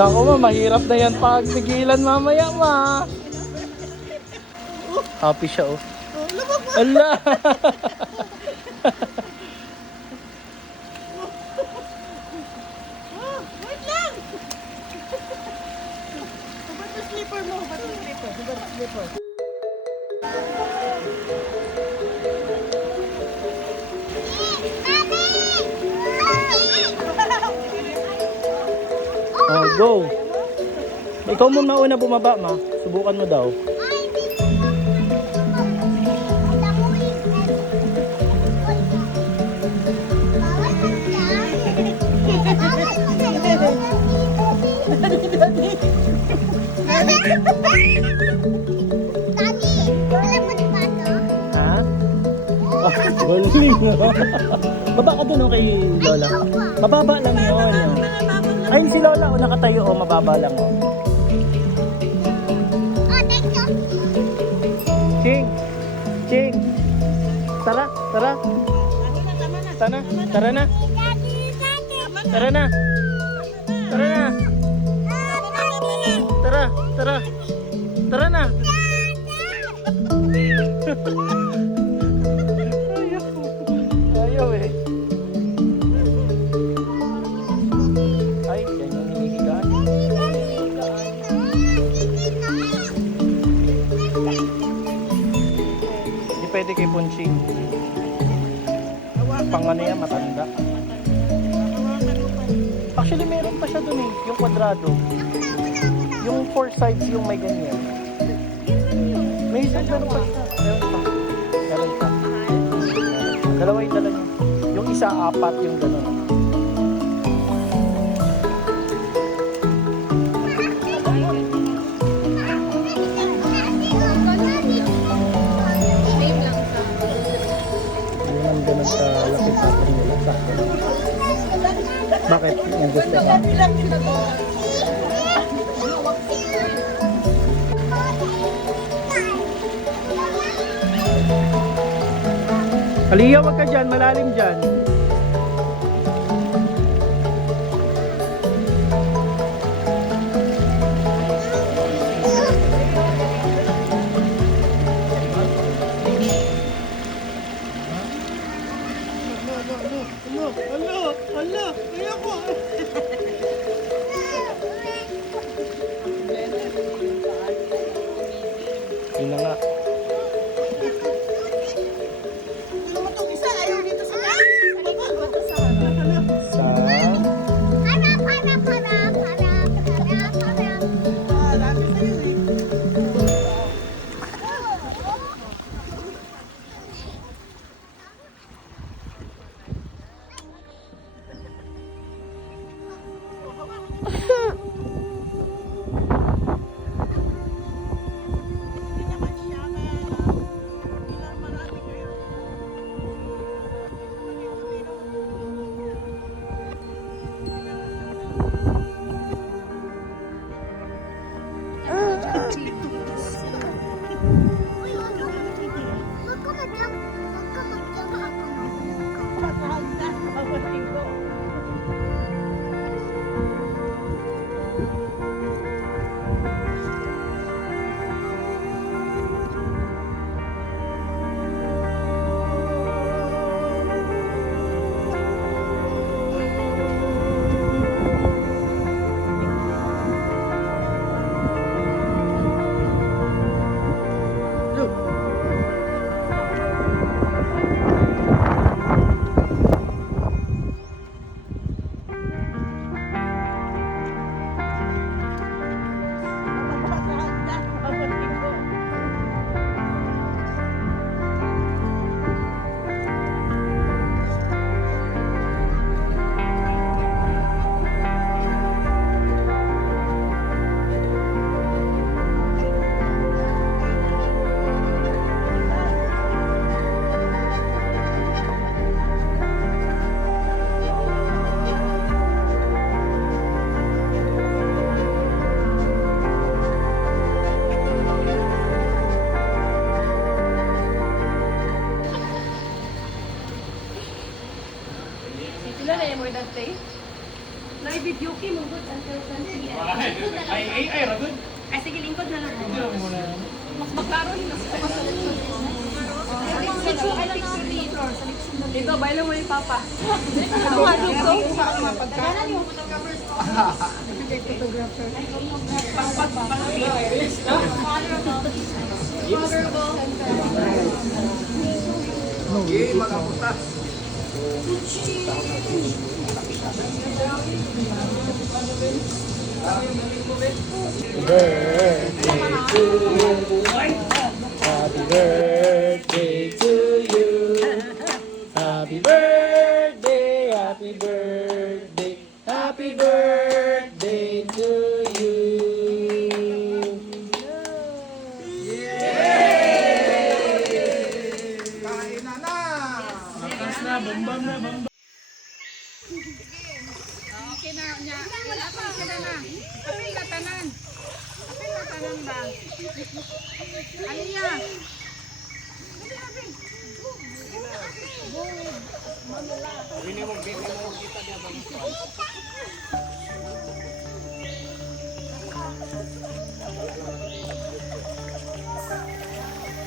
Naku ma, mahirap na yan pag pigilan mamaya ma. Happy siya oh. Ala! Wait lang! Ba't yung slipper mo? Ba't yung slipper? Ba't yung slipper? Oh, go! Ikaw muna una bumaba ma. Subukan mo daw. Ha? Oh, galing ah. Baba ka dun oh, kay Lola. Mababa lang yun. Ay, si Lola o nakatayo o mababa lang o. Ching! Ching! Tara! Tara! Tara! Tara na! Tara na! Tara na! Tara! Tara! Tara na! Ayaw eh. Ay, yan yung hinihigaan. Hindi pwede kay Punching. Pang ano yan, matanda. Actually, meron pa siya dun eh, yung kwadrado. Yung 4 sides yung may ganyan. May isa meron pa siya. Meron pa. Meron pa. Dalawa yung dala niya. Yung isa, 4 yung gano'n. Yun ang ganun sa lapit sa atin nila. Sakto lang. Bakit? Yung gusto ka? Aliyah, wag ka dyan. Malalim dyan. Hala! Ayoko! Yun na nga. Naman itong isa, ayaw dito sa ano ba? Ba't sa harap? Sa... Lapit sa'yo eh. Hindi naman siya, kaya ilang marami kayo. Sila na yung more than taste? Na-video ki mo good until 10 p.m. Ay, ragod. Ay, sige, lingkod na lang. Hindi mo na. Mas maklaro nila sa selection. Dito, bailo mo yung papa. Ano nga dito? Pagkanan yung Okay, makapunta. Happy birthday to you. Happy birthday, happy birthday, happy birthday to you. Kain na na. Lakas na, bombang na, bombang. Okay na niya. Apa sila na? Apil na tanan. Apil na tanan ba? Aliya.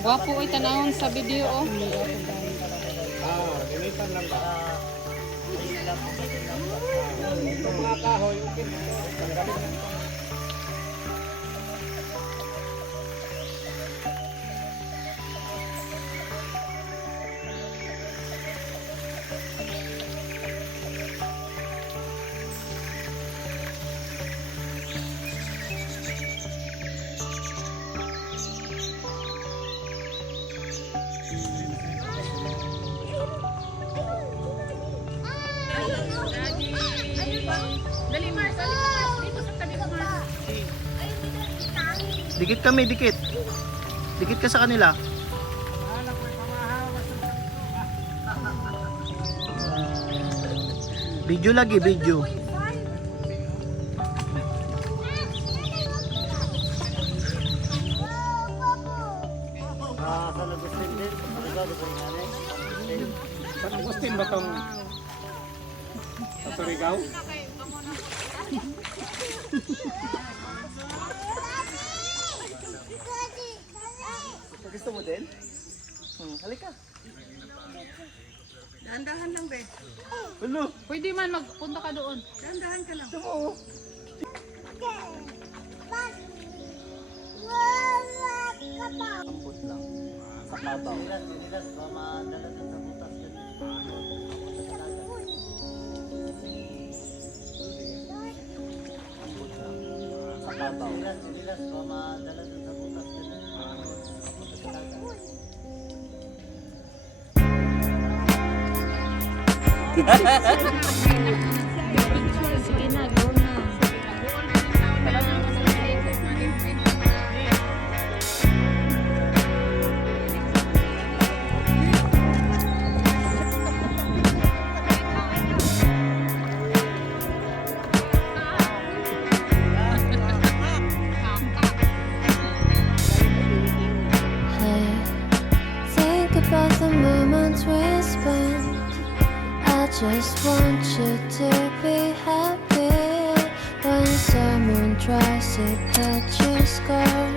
Gwapo ay tanawon sa video oh. Limitan lang ba? Itong mga kahoy, okay. Tanggalin lang ito. Dali Mars, dali Mars. Dito sa tabi ko Mars. Dikit kami, dikit. Dikit ka sa kanila. Video lagi, video. San Agustin ba itong sa Surigao? Gusto mo din? Halika. Dahan-dahan lang, be. Hello. Pwede man magpunta ka doon. Dahan-dahan ka lang. Ambot lang. Sa kabaw. Ambot lang. Sa kabaw. Sige na, go na. Think about the moments we spent. I just want you to be happy. When someone tries to cut your scar,